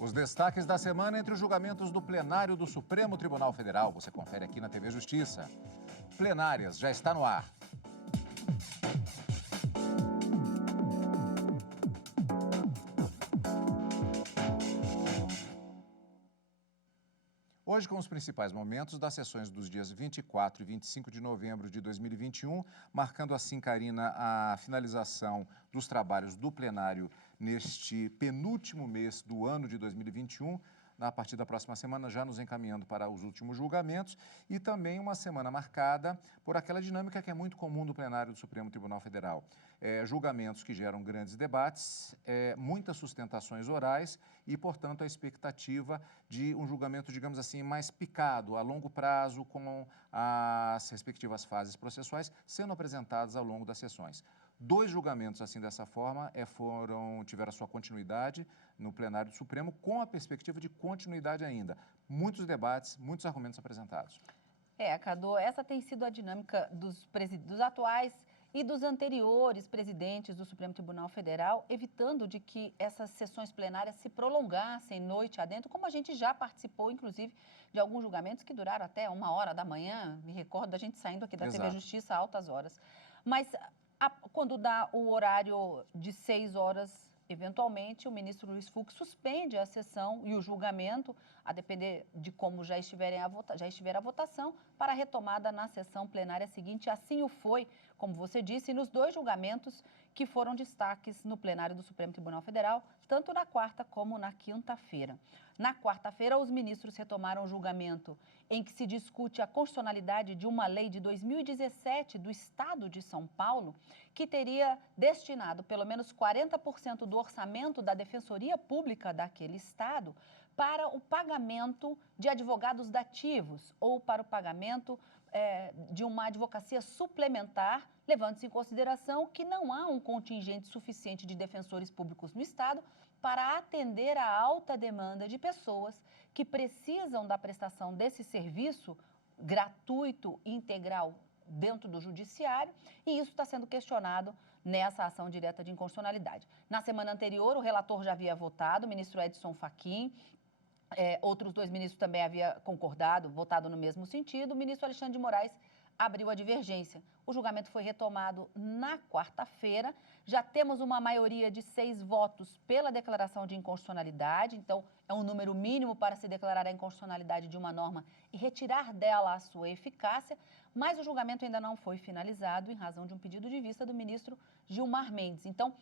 Os destaques da semana entre os julgamentos do plenário do Supremo Tribunal Federal. Você confere aqui na TV Justiça. Plenárias já está no ar. Hoje, com os principais momentos das sessões dos dias 24 e 25 de novembro de 2021, marcando assim, Karina, a finalização dos trabalhos do plenário neste penúltimo mês do ano de 2021, a partir da próxima semana, já nos encaminhando para os últimos julgamentos, e também uma semana marcada por aquela dinâmica que é muito comum do plenário do Supremo Tribunal Federal. Julgamentos que geram grandes debates, muitas sustentações orais e, portanto, a expectativa de um julgamento, digamos assim, mais picado, a longo prazo, com as respectivas fases processuais sendo apresentadas ao longo das sessões. 2 julgamentos assim dessa forma tiveram a sua continuidade no plenário do Supremo, com a perspectiva de continuidade ainda. Muitos debates, muitos argumentos apresentados. Cadu, essa tem sido a dinâmica dos atuais e dos anteriores presidentes do Supremo Tribunal Federal, evitando de que essas sessões plenárias se prolongassem noite adentro, como a gente já participou, inclusive, de alguns julgamentos que duraram até 1h da manhã. Me recordo da gente saindo aqui da TV Justiça a altas horas. Mas quando dá o horário de 6 horas, eventualmente, o ministro Luiz Fux suspende a sessão e o julgamento, a depender de como já estiver a votação, para a retomada na sessão plenária seguinte. Assim o foi, como você disse, nos 2 julgamentos que foram destaques no plenário do Supremo Tribunal Federal, tanto na quarta como na quinta-feira. Na quarta-feira, os ministros retomaram o julgamento em que se discute a constitucionalidade de uma lei de 2017 do Estado de São Paulo, que teria destinado pelo menos 40% do orçamento da Defensoria Pública daquele Estado para o pagamento de advogados dativos ou para o pagamento de uma advocacia suplementar, levando-se em consideração que não há um contingente suficiente de defensores públicos no Estado para atender a alta demanda de pessoas que precisam da prestação desse serviço gratuito e integral dentro do judiciário, e isso está sendo questionado nessa ação direta de inconstitucionalidade. Na semana anterior, o relator já havia votado, o ministro Edson Fachin, outros 2 ministros também haviam concordado, votado no mesmo sentido. O ministro Alexandre de Moraes abriu a divergência. O julgamento foi retomado na quarta-feira. Já temos uma maioria de 6 votos pela declaração de inconstitucionalidade, então é um número mínimo para se declarar a inconstitucionalidade de uma norma e retirar dela a sua eficácia, mas o julgamento ainda não foi finalizado em razão de um pedido de vista do ministro Gilmar Mendes. Então,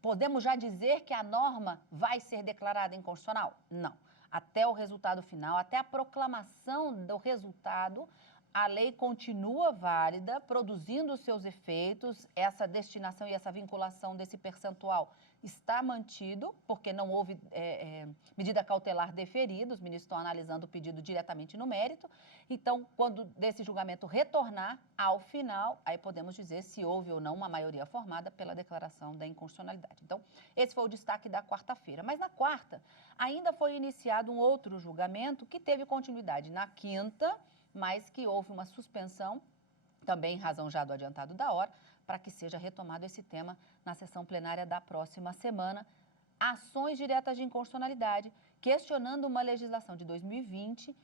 podemos já dizer que a norma vai ser declarada inconstitucional? Não. Até o resultado final, até a proclamação do resultado, a lei continua válida, produzindo os seus efeitos. Essa destinação e essa vinculação desse percentual está mantido, porque não houve medida cautelar deferida. Os ministros estão analisando o pedido diretamente no mérito. Então, quando desse julgamento retornar ao final, aí podemos dizer se houve ou não uma maioria formada pela declaração da inconstitucionalidade. Então, esse foi o destaque da quarta-feira. Mas na quarta, ainda foi iniciado um outro julgamento que teve continuidade na quinta, mas que houve uma suspensão, também em razão já do adiantado da hora, para que seja retomado esse tema na sessão plenária da próxima semana. Ações diretas de inconstitucionalidade, questionando uma legislação de 2020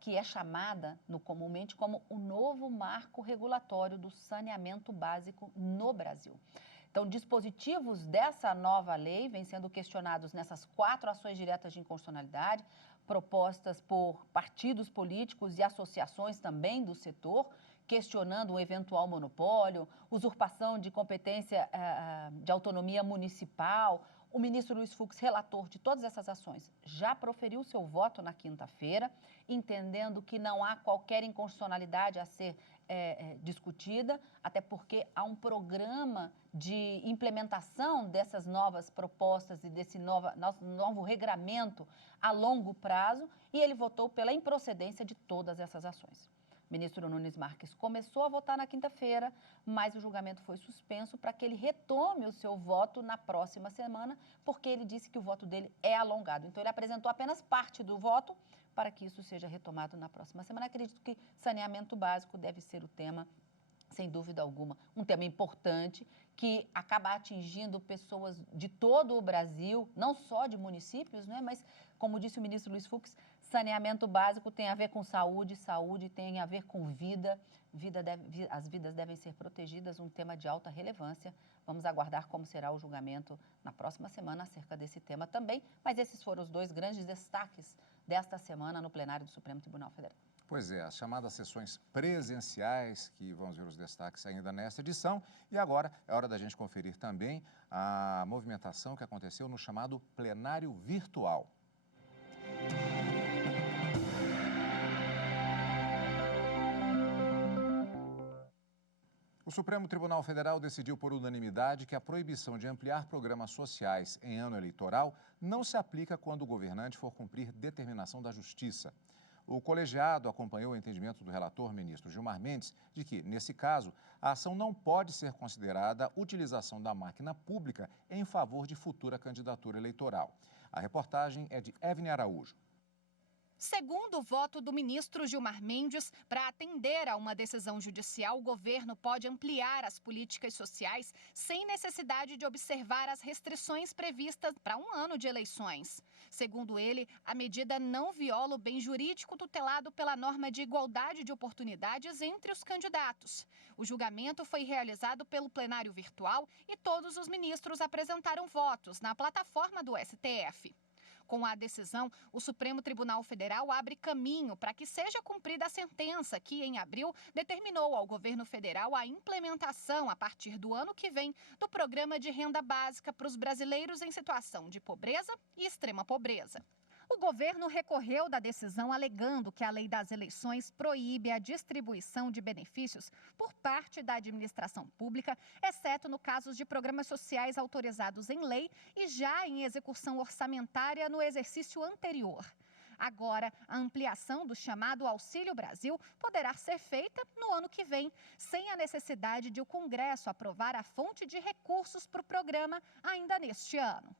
que é chamada comumente como o novo marco regulatório do saneamento básico no Brasil. Então, dispositivos dessa nova lei vêm sendo questionados nessas 4 ações diretas de inconstitucionalidade, propostas por partidos políticos e associações também do setor, questionando um eventual monopólio, usurpação de competência de autonomia municipal. O ministro Luiz Fux, relator de todas essas ações, já proferiu seu voto na quinta-feira, entendendo que não há qualquer inconstitucionalidade a ser discutida, até porque há um programa de implementação dessas novas propostas e desse novo regramento a longo prazo, e ele votou pela improcedência de todas essas ações. O ministro Nunes Marques começou a votar na quinta-feira, mas o julgamento foi suspenso para que ele retome o seu voto na próxima semana, porque ele disse que o voto dele é alongado. Então, ele apresentou apenas parte do voto para que isso seja retomado na próxima semana. Acredito que saneamento básico deve ser o tema, sem dúvida alguma, um tema importante que acaba atingindo pessoas de todo o Brasil, não só de municípios, né? Mas, como disse o ministro Luiz Fux, saneamento básico tem a ver com saúde, saúde tem a ver com vida. As vidas devem ser protegidas, um tema de alta relevância. Vamos aguardar como será o julgamento na próxima semana acerca desse tema também. Mas esses foram os dois grandes destaques desta semana no plenário do Supremo Tribunal Federal. Pois é, as chamadas sessões presenciais, que vamos ver os destaques ainda nesta edição. E agora é hora da gente conferir também a movimentação que aconteceu no chamado plenário virtual. O Supremo Tribunal Federal decidiu por unanimidade que a proibição de ampliar programas sociais em ano eleitoral não se aplica quando o governante for cumprir determinação da Justiça. O colegiado acompanhou o entendimento do relator, ministro Gilmar Mendes, de que, nesse caso, a ação não pode ser considerada utilização da máquina pública em favor de futura candidatura eleitoral. A reportagem é de Evne Araújo. Segundo o voto do ministro Gilmar Mendes, para atender a uma decisão judicial, o governo pode ampliar as políticas sociais sem necessidade de observar as restrições previstas para um ano de eleições. Segundo ele, a medida não viola o bem jurídico tutelado pela norma de igualdade de oportunidades entre os candidatos. O julgamento foi realizado pelo plenário virtual e todos os ministros apresentaram votos na plataforma do STF. Com a decisão, o Supremo Tribunal Federal abre caminho para que seja cumprida a sentença que, em abril, determinou ao governo federal a implementação, a partir do ano que vem, do programa de renda básica para os brasileiros em situação de pobreza e extrema pobreza. O governo recorreu da decisão alegando que a lei das eleições proíbe a distribuição de benefícios por parte da administração pública, exceto no caso de programas sociais autorizados em lei e já em execução orçamentária no exercício anterior. Agora, a ampliação do chamado Auxílio Brasil poderá ser feita no ano que vem, sem a necessidade de o Congresso aprovar a fonte de recursos para o programa ainda neste ano.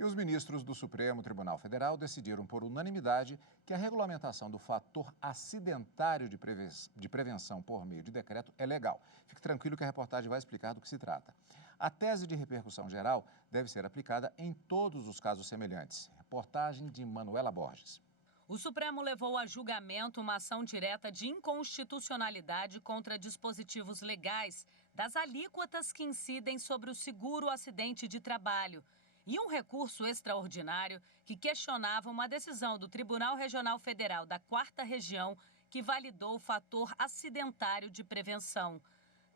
E os ministros do Supremo Tribunal Federal decidiram por unanimidade que a regulamentação do fator acidentário de prevenção por meio de decreto é legal. Fique tranquilo que a reportagem vai explicar do que se trata. A tese de repercussão geral deve ser aplicada em todos os casos semelhantes. Reportagem de Manuela Borges. O Supremo levou a julgamento uma ação direta de inconstitucionalidade contra dispositivos legais das alíquotas que incidem sobre o seguro acidente de trabalho. E um recurso extraordinário que questionava uma decisão do Tribunal Regional Federal da 4ª Região que validou o fator acidentário de prevenção.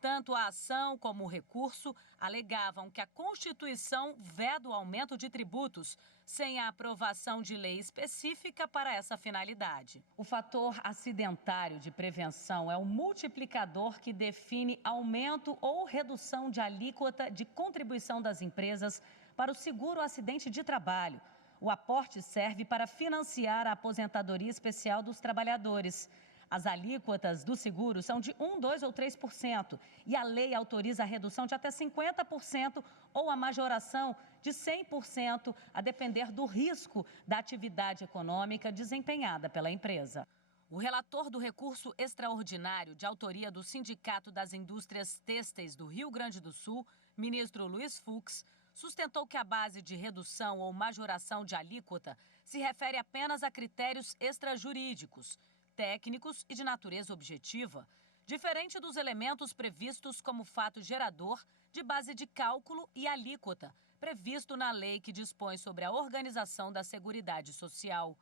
Tanto a ação como o recurso alegavam que a Constituição veda o aumento de tributos sem a aprovação de lei específica para essa finalidade. O fator acidentário de prevenção é o multiplicador que define aumento ou redução de alíquota de contribuição das empresas para o seguro acidente de trabalho. O aporte serve para financiar a aposentadoria especial dos trabalhadores. As alíquotas do seguro são de 1%, 2% ou 3% e a lei autoriza a redução de até 50% ou a majoração de 100%, a depender do risco da atividade econômica desempenhada pela empresa. O relator do recurso extraordinário de autoria do Sindicato das Indústrias Têxteis do Rio Grande do Sul, ministro Luiz Fux, sustentou que a base de redução ou majoração de alíquota se refere apenas a critérios extrajurídicos, técnicos e de natureza objetiva, diferente dos elementos previstos como fato gerador de base de cálculo e alíquota, previsto na lei que dispõe sobre a organização da Seguridade Social.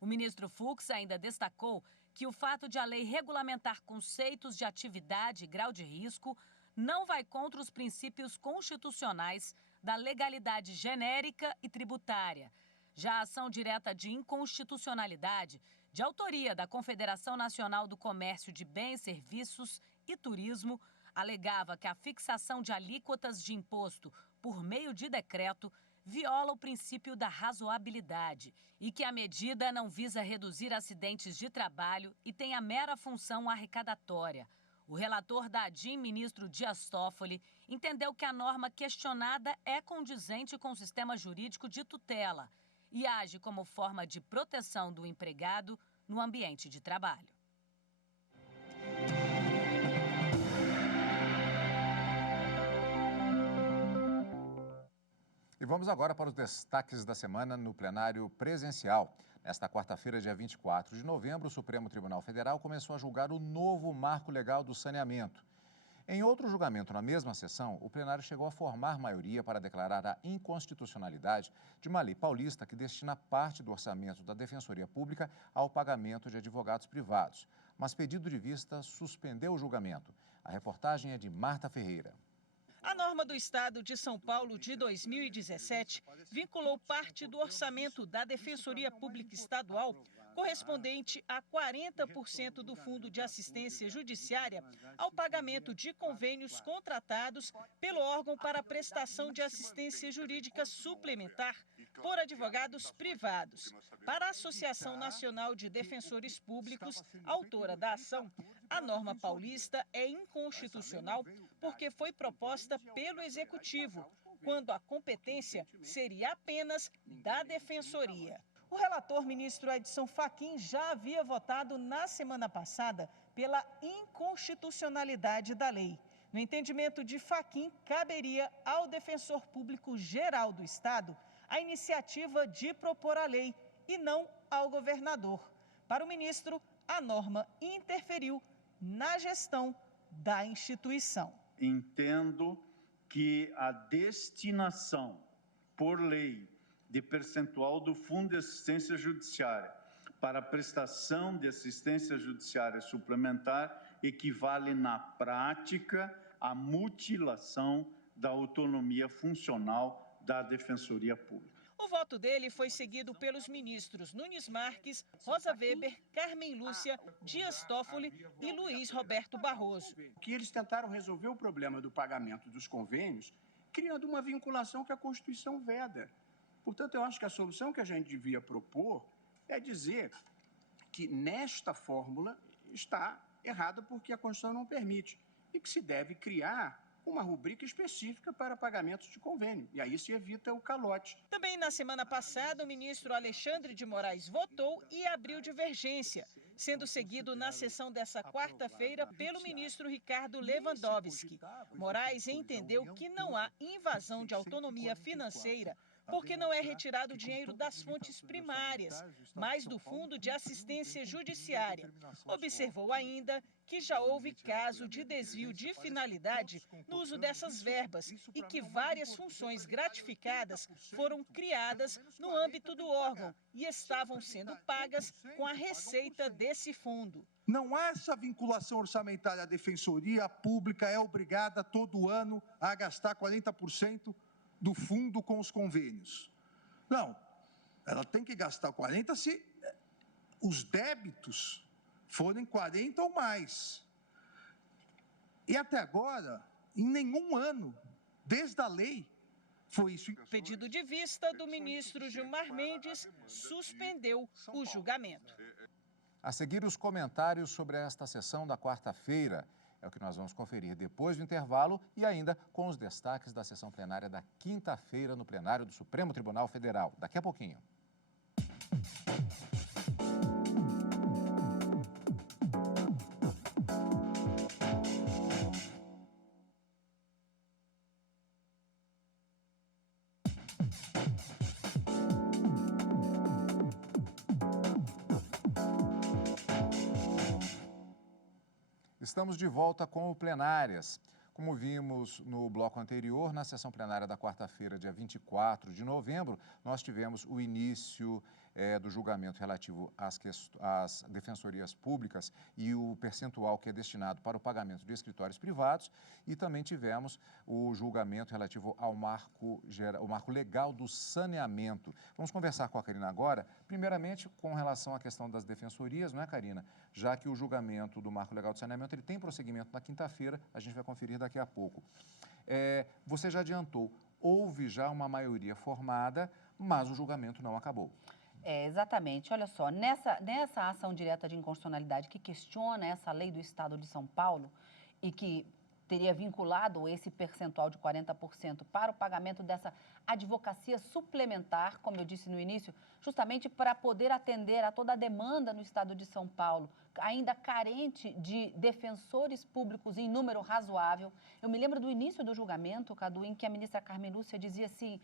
O ministro Fux ainda destacou que o fato de a lei regulamentar conceitos de atividade e grau de risco não vai contra os princípios constitucionais da legalidade genérica e tributária. Já a ação direta de inconstitucionalidade, de autoria da Confederação Nacional do Comércio de Bens, Serviços e Turismo, alegava que a fixação de alíquotas de imposto por meio de decreto viola o princípio da razoabilidade e que a medida não visa reduzir acidentes de trabalho e tem a mera função arrecadatória. O relator da ADIM, ministro Dias Toffoli, entendeu que a norma questionada é condizente com o sistema jurídico de tutela e age como forma de proteção do empregado no ambiente de trabalho. E vamos agora para os destaques da semana no plenário presencial. Nesta quarta-feira, dia 24 de novembro, o Supremo Tribunal Federal começou a julgar o novo marco legal do saneamento. Em outro julgamento na mesma sessão, o plenário chegou a formar maioria para declarar a inconstitucionalidade de uma lei paulista que destina parte do orçamento da Defensoria Pública ao pagamento de advogados privados. Mas pedido de vista suspendeu o julgamento. A reportagem é de Marta Ferreira. A norma do Estado de São Paulo de 2017 vinculou parte do orçamento da Defensoria Pública Estadual, correspondente a 40% do Fundo de Assistência Judiciária, ao pagamento de convênios contratados pelo órgão para prestação de assistência jurídica suplementar por advogados privados. Para a Associação Nacional de Defensores Públicos, autora da ação, a norma paulista é inconstitucional porque foi proposta pelo Executivo, quando a competência seria apenas da Defensoria. O relator, ministro Edson Fachin, já havia votado na semana passada pela inconstitucionalidade da lei. No entendimento de Fachin, caberia ao Defensor Público Geral do Estado a iniciativa de propor a lei e não ao governador. Para o ministro, a norma interferiu na gestão da instituição. Entendo que a destinação por lei de percentual do Fundo de Assistência Judiciária para a prestação de assistência judiciária suplementar equivale na prática à mutilação da autonomia funcional da Defensoria Pública. O voto dele foi seguido pelos ministros Nunes Marques, Rosa Weber, Carmen Lúcia, Dias Toffoli e Luiz Roberto Barroso. Que eles tentaram resolver o problema do pagamento dos convênios, criando uma vinculação que a Constituição veda. Portanto, eu acho que a solução que a gente devia propor é dizer que nesta fórmula está errada porque a Constituição não permite e que se deve criar uma rubrica específica para pagamentos de convênio. E aí se evita o calote. Também na semana passada, o ministro Alexandre de Moraes votou e abriu divergência, sendo seguido na sessão dessa quarta-feira pelo ministro Ricardo Lewandowski. Moraes entendeu que não há invasão de autonomia financeira, porque não é retirado dinheiro das fontes primárias, mas do Fundo de Assistência Judiciária. Observou ainda que já houve caso de desvio de finalidade no uso dessas verbas e que várias funções gratificadas foram criadas no âmbito do órgão e estavam sendo pagas com a receita desse fundo. Não há essa vinculação orçamentária. A Defensoria Pública é obrigada todo ano a gastar 40% do fundo com os convênios. Não, ela tem que gastar 40% se os débitos forem 40 ou mais. E até agora, em nenhum ano, desde a lei, foi isso. Pedido de vista do ministro Gilmar Mendes suspendeu o julgamento. A seguir, os comentários sobre esta sessão da quarta-feira. É o que nós vamos conferir depois do intervalo e ainda com os destaques da sessão plenária da quinta-feira no plenário do Supremo Tribunal Federal. Daqui a pouquinho. Estamos de volta com o Plenárias. Como vimos no bloco anterior, na sessão plenária da quarta-feira, dia 24 de novembro, nós tivemos o início do julgamento relativo às defensorias públicas e o percentual que é destinado para o pagamento de escritórios privados e também tivemos o julgamento relativo ao marco legal do saneamento. Vamos conversar com a Karina agora, primeiramente com relação à questão das defensorias, não é, Karina? Já que o julgamento do marco legal do saneamento ele tem prosseguimento na quinta-feira, a gente vai conferir daqui a pouco. Você já adiantou, houve já uma maioria formada, mas o julgamento não acabou. Exatamente. Olha só, nessa ação direta de inconstitucionalidade que questiona essa lei do Estado de São Paulo e que teria vinculado esse percentual de 40% para o pagamento dessa advocacia suplementar, como eu disse no início, justamente para poder atender a toda a demanda no estado de São Paulo, ainda carente de defensores públicos em número razoável. Eu me lembro do início do julgamento, Cadu, em que a ministra Carmen Lúcia dizia assim,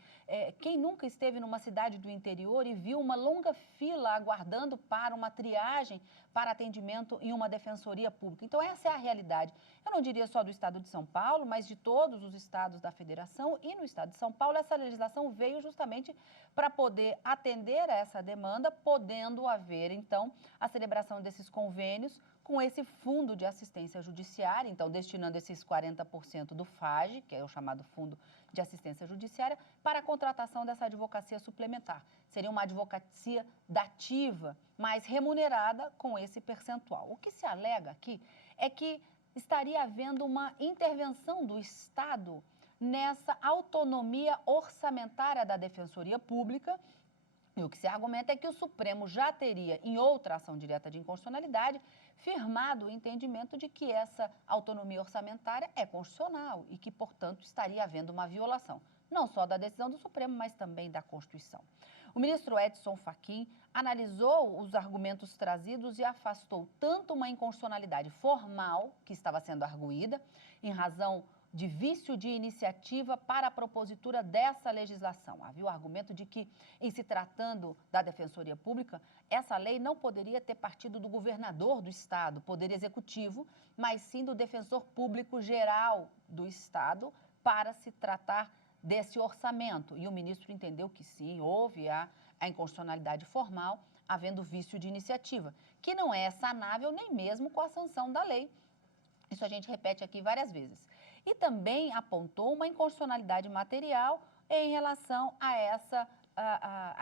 quem nunca esteve numa cidade do interior e viu uma longa fila aguardando para uma triagem para atendimento em uma defensoria pública? Então, essa é a realidade. Eu não diria só do estado de São Paulo, mas de todos os estados da federação, e no estado de São Paulo essa legislação veio justamente para poder atender a essa demanda, podendo haver, então, a celebração desses convênios com esse fundo de assistência judiciária, então, destinando esses 40% do FAGE, que é o chamado Fundo de Assistência Judiciária, para a contratação dessa advocacia suplementar. Seria uma advocacia dativa, mas remunerada com esse percentual. O que se alega aqui é que estaria havendo uma intervenção do Estado nessa autonomia orçamentária da Defensoria Pública. E o que se argumenta é que o Supremo já teria, em outra ação direta de inconstitucionalidade, firmado o entendimento de que essa autonomia orçamentária é constitucional e que, portanto, estaria havendo uma violação, não só da decisão do Supremo, mas também da Constituição. O ministro Edson Fachin analisou os argumentos trazidos e afastou tanto uma inconstitucionalidade formal, que estava sendo arguída, em razão de vício de iniciativa para a propositura dessa legislação. Havia o argumento de que, em se tratando da Defensoria Pública, essa lei não poderia ter partido do governador do Estado, Poder Executivo, mas sim do Defensor Público Geral do Estado, para se tratar desse orçamento. E o ministro entendeu que sim, houve a inconstitucionalidade formal, havendo vício de iniciativa, que não é sanável nem mesmo com a sanção da lei. Isso a gente repete aqui várias vezes. E também apontou uma inconstitucionalidade material em relação a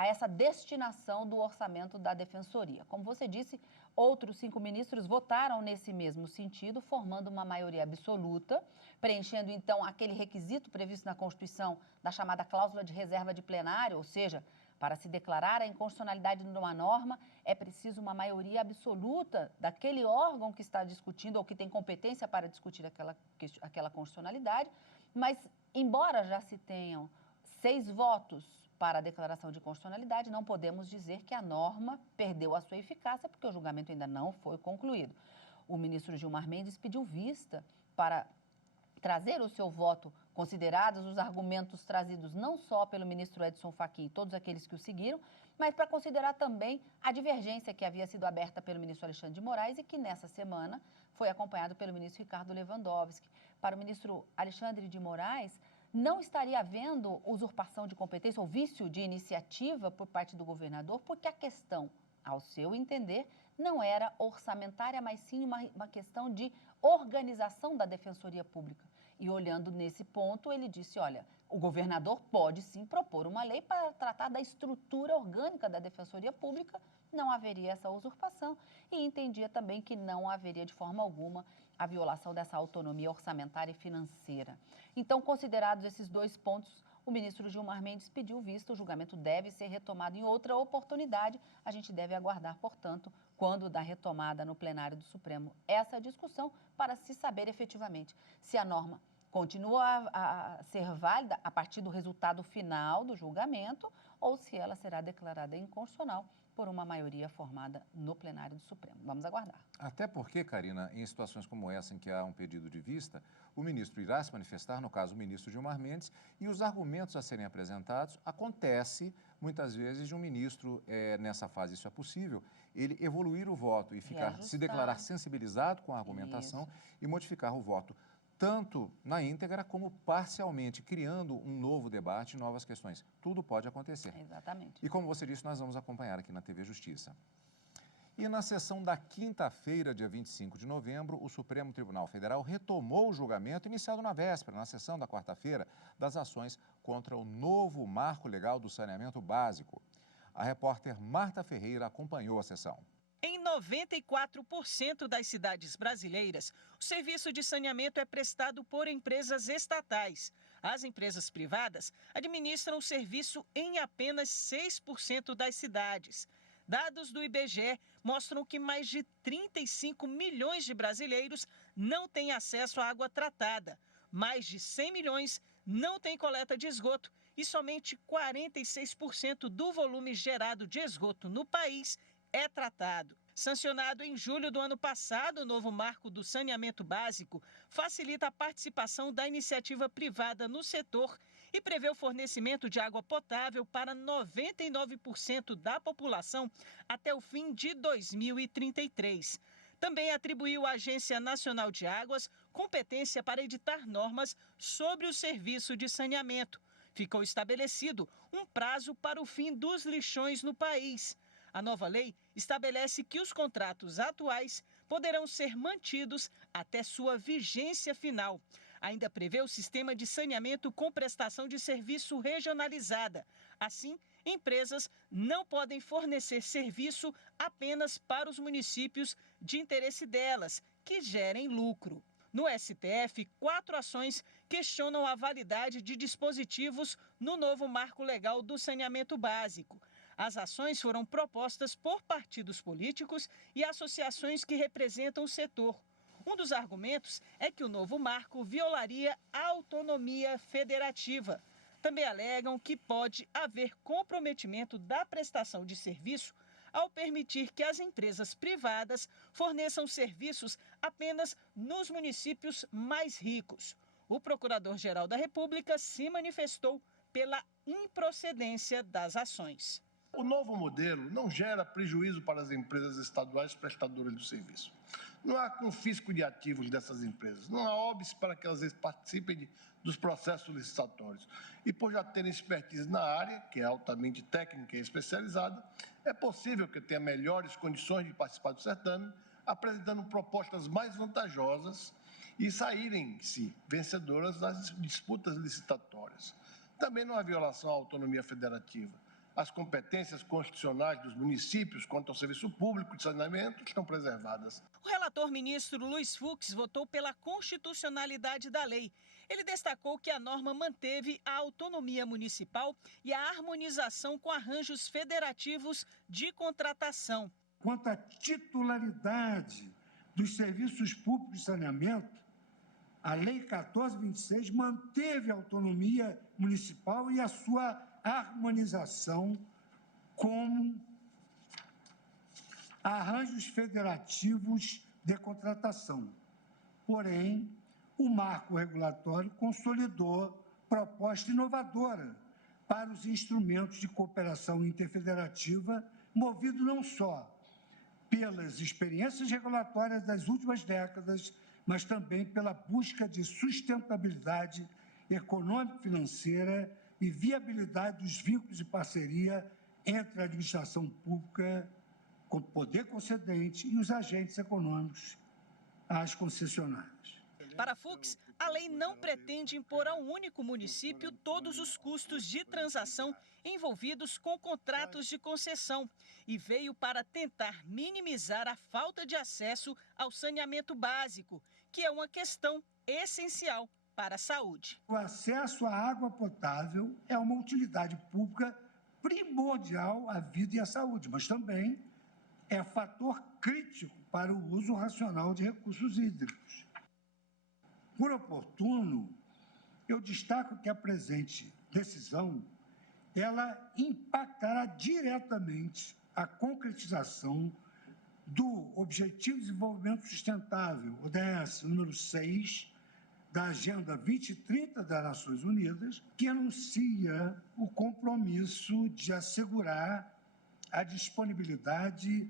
essa destinação do orçamento da Defensoria. Como você disse, outros 5 ministros votaram nesse mesmo sentido, formando uma maioria absoluta, preenchendo, então, aquele requisito previsto na Constituição da chamada cláusula de reserva de plenário, ou seja, para se declarar a inconstitucionalidade de uma norma, é preciso uma maioria absoluta daquele órgão que está discutindo ou que tem competência para discutir aquela constitucionalidade. Mas, embora já se tenham 6 votos para a declaração de constitucionalidade, não podemos dizer que a norma perdeu a sua eficácia, porque o julgamento ainda não foi concluído. O ministro Gilmar Mendes pediu vista para trazer o seu voto, considerados os argumentos trazidos não só pelo ministro Edson Fachin e todos aqueles que o seguiram, mas para considerar também a divergência que havia sido aberta pelo ministro Alexandre de Moraes e que nessa semana foi acompanhado pelo ministro Ricardo Lewandowski. Para o ministro Alexandre de Moraes, não estaria havendo usurpação de competência ou vício de iniciativa por parte do governador, porque a questão, ao seu entender, não era orçamentária, mas sim uma questão de organização da Defensoria Pública. E olhando nesse ponto, ele disse, olha, o governador pode sim propor uma lei para tratar da estrutura orgânica da Defensoria Pública, não haveria essa usurpação, e entendia também que não haveria de forma alguma a violação dessa autonomia orçamentária e financeira. Então, considerados esses 2 pontos, o ministro Gilmar Mendes pediu vista, o julgamento deve ser retomado em outra oportunidade. A gente deve aguardar, portanto, quando da retomada no plenário do Supremo essa discussão, para se saber efetivamente se a norma continua a ser válida a partir do resultado final do julgamento ou se ela será declarada inconstitucional por uma maioria formada no plenário do Supremo. Vamos aguardar. Até porque, Karina, em situações como essa em que há um pedido de vista, o ministro irá se manifestar, no caso o ministro Gilmar Mendes, e os argumentos a serem apresentados, acontece muitas vezes de um ministro, nessa fase isso é possível, ele evoluir o voto e se declarar sensibilizado com a argumentação e modificar o voto, tanto na íntegra como parcialmente, criando um novo debate, novas questões. Tudo pode acontecer. Exatamente. E como você disse, nós vamos acompanhar aqui na TV Justiça. E na sessão da quinta-feira, dia 25 de novembro, o Supremo Tribunal Federal retomou o julgamento iniciado na véspera, na sessão da quarta-feira, das ações contra o novo marco legal do saneamento básico. A repórter Marta Ferreira acompanhou a sessão. Em 94% das cidades brasileiras, o serviço de saneamento é prestado por empresas estatais. As empresas privadas administram o serviço em apenas 6% das cidades. Dados do IBGE mostram que mais de 35 milhões de brasileiros não têm acesso à água tratada. Mais de 100 milhões não têm coleta de esgoto e somente 46% do volume gerado de esgoto no país é tratado. Sancionado em julho do ano passado, o novo marco do saneamento básico facilita a participação da iniciativa privada no setor e prevê o fornecimento de água potável para 99% da população até o fim de 2033. Também atribuiu à Agência Nacional de Águas competência para editar normas sobre o serviço de saneamento. Ficou estabelecido um prazo para o fim dos lixões no país. A nova lei estabelece que os contratos atuais poderão ser mantidos até sua vigência final. Ainda prevê o sistema de saneamento com prestação de serviço regionalizada. Assim, empresas não podem fornecer serviço apenas para os municípios de interesse delas, que gerem lucro. No STF, 4 ações questionam a validade de dispositivos no novo marco legal do saneamento básico. As ações foram propostas por partidos políticos e associações que representam o setor. Um dos argumentos é que o novo marco violaria a autonomia federativa. Também alegam que pode haver comprometimento da prestação de serviço ao permitir que as empresas privadas forneçam serviços apenas nos municípios mais ricos. O Procurador-Geral da República se manifestou pela improcedência das ações. O novo modelo não gera prejuízo para as empresas estaduais prestadoras do serviço. Não há confisco de ativos dessas empresas, não há óbice para que elas participem dos processos licitatórios. E por já terem expertise na área, que é altamente técnica e especializada, é possível que tenha melhores condições de participar do certame, apresentando propostas mais vantajosas e saírem-se vencedoras das disputas licitatórias. Também não há violação à autonomia federativa. As competências constitucionais dos municípios quanto ao serviço público de saneamento estão preservadas. O relator ministro Luiz Fux votou pela constitucionalidade da lei. Ele destacou que a norma manteve a autonomia municipal e a harmonização com arranjos federativos de contratação. Quanto à titularidade dos serviços públicos de saneamento, a Lei 14.26 manteve a autonomia municipal e a sua harmonização com arranjos federativos de contratação. Porém, o marco regulatório consolidou proposta inovadora para os instrumentos de cooperação interfederativa, movido não só pelas experiências regulatórias das últimas décadas, mas também pela busca de sustentabilidade econômico-financeira e viabilidade dos vínculos de parceria entre a administração pública, com o poder concedente, e os agentes econômicos, as concessionárias. Para Fux, a lei não pretende impor a um único município todos os custos de transação envolvidos com contratos de concessão e veio para tentar minimizar a falta de acesso ao saneamento básico, que é uma questão essencial para a saúde. O acesso à água potável é uma utilidade pública primordial à vida e à saúde, mas também é fator crítico para o uso racional de recursos hídricos. Por oportuno, eu destaco que a presente decisão ela impactará diretamente a concretização do Objetivo de Desenvolvimento Sustentável, ODS número 6, da Agenda 2030 das Nações Unidas, que anuncia o compromisso de assegurar a disponibilidade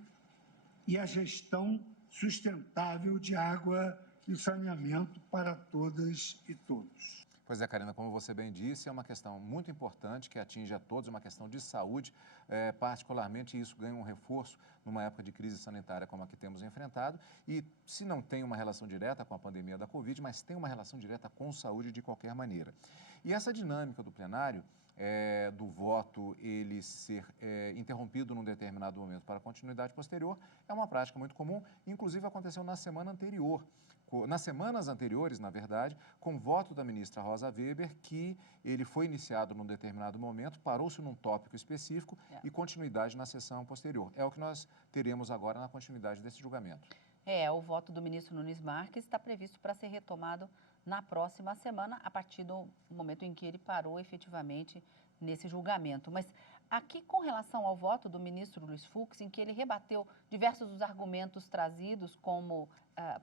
e a gestão sustentável de água e saneamento para todas e todos. Pois é, Karina, como você bem disse, é uma questão muito importante que atinge a todos, uma questão de saúde, particularmente isso ganha um reforço numa época de crise sanitária como a que temos enfrentado e se não tem uma relação direta com a pandemia da Covid, mas tem uma relação direta com saúde de qualquer maneira. E essa dinâmica do plenário, do voto ele ser interrompido num determinado momento para continuidade posterior, é uma prática muito comum, inclusive aconteceu na semana anterior. Nas semanas anteriores, na verdade, com voto da ministra Rosa Weber, que ele foi iniciado num determinado momento, parou-se num tópico específico e continuidade na sessão posterior. É o que nós teremos agora na continuidade desse julgamento. O voto do ministro Nunes Marques está previsto para ser retomado na próxima semana, a partir do momento em que ele parou efetivamente nesse julgamento. Mas aqui, com relação ao voto do ministro Luiz Fux, em que ele rebateu diversos dos argumentos trazidos como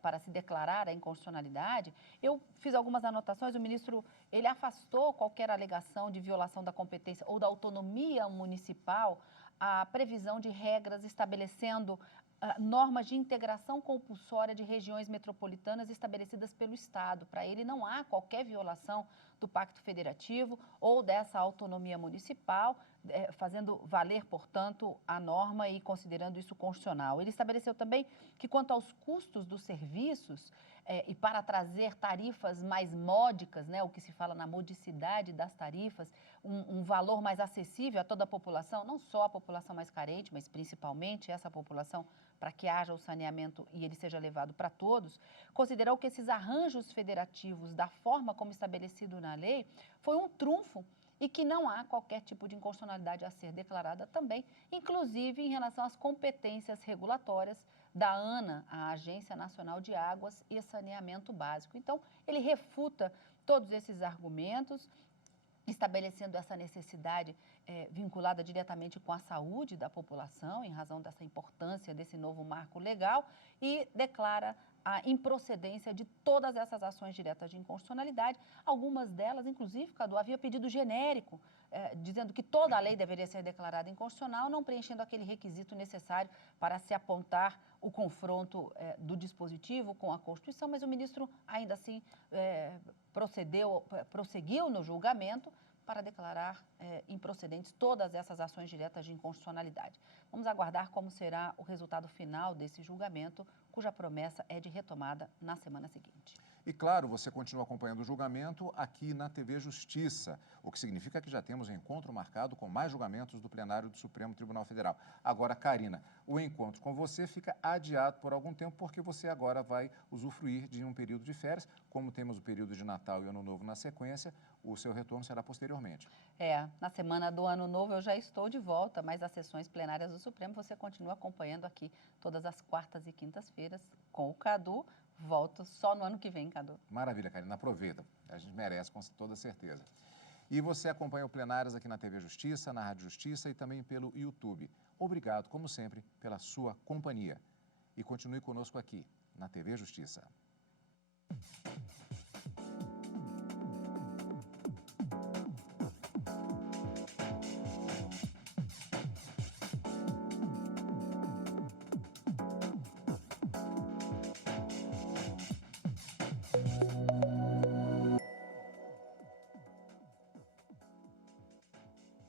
para se declarar a inconstitucionalidade, eu fiz algumas anotações. O ministro, ele afastou qualquer alegação de violação da competência ou da autonomia municipal, a previsão de regras estabelecendo normas de integração compulsória de regiões metropolitanas estabelecidas pelo Estado. Para ele, não há qualquer violação do Pacto Federativo ou dessa autonomia municipal, fazendo valer, portanto, a norma e considerando isso constitucional. Ele estabeleceu também que, quanto aos custos dos serviços, e para trazer tarifas mais módicas, né, o que se fala na modicidade das tarifas, um valor mais acessível a toda a população, não só a população mais carente, mas principalmente essa população, para que haja o saneamento e ele seja levado para todos, considerou que esses arranjos federativos, da forma como estabelecido na lei, foi um trunfo e que não há qualquer tipo de inconstitucionalidade a ser declarada também, inclusive em relação às competências regulatórias da ANA, a Agência Nacional de Águas e Saneamento Básico. Então, ele refuta todos esses argumentos, estabelecendo essa necessidade vinculada diretamente com a saúde da população, em razão dessa importância desse novo marco legal, e declara a improcedência de todas essas ações diretas de inconstitucionalidade. Algumas delas, inclusive, Cadu, havia pedido genérico, dizendo que toda a lei deveria ser declarada inconstitucional, não preenchendo aquele requisito necessário para se apontar o confronto do dispositivo com a Constituição, mas o ministro, ainda assim, prosseguiu no julgamento para declarar improcedentes todas essas ações diretas de inconstitucionalidade. Vamos aguardar como será o resultado final desse julgamento, cuja promessa é de retomada na semana seguinte. E, claro, você continua acompanhando o julgamento aqui na TV Justiça, o que significa que já temos encontro marcado com mais julgamentos do plenário do Supremo Tribunal Federal. Agora, Karina, o encontro com você fica adiado por algum tempo, porque você agora vai usufruir de um período de férias. Como temos o período de Natal e Ano Novo na sequência, o seu retorno será posteriormente. Na semana do Ano Novo eu já estou de volta, mas as sessões plenárias do Supremo você continua acompanhando aqui todas as quartas e quintas-feiras com o Cadu. Volto só no ano que vem, Cadu. Maravilha, Karina. Aproveita. A gente merece, com toda certeza. E você acompanha o Plenárias aqui na TV Justiça, na Rádio Justiça e também pelo YouTube. Obrigado, como sempre, pela sua companhia. E continue conosco aqui, na TV Justiça.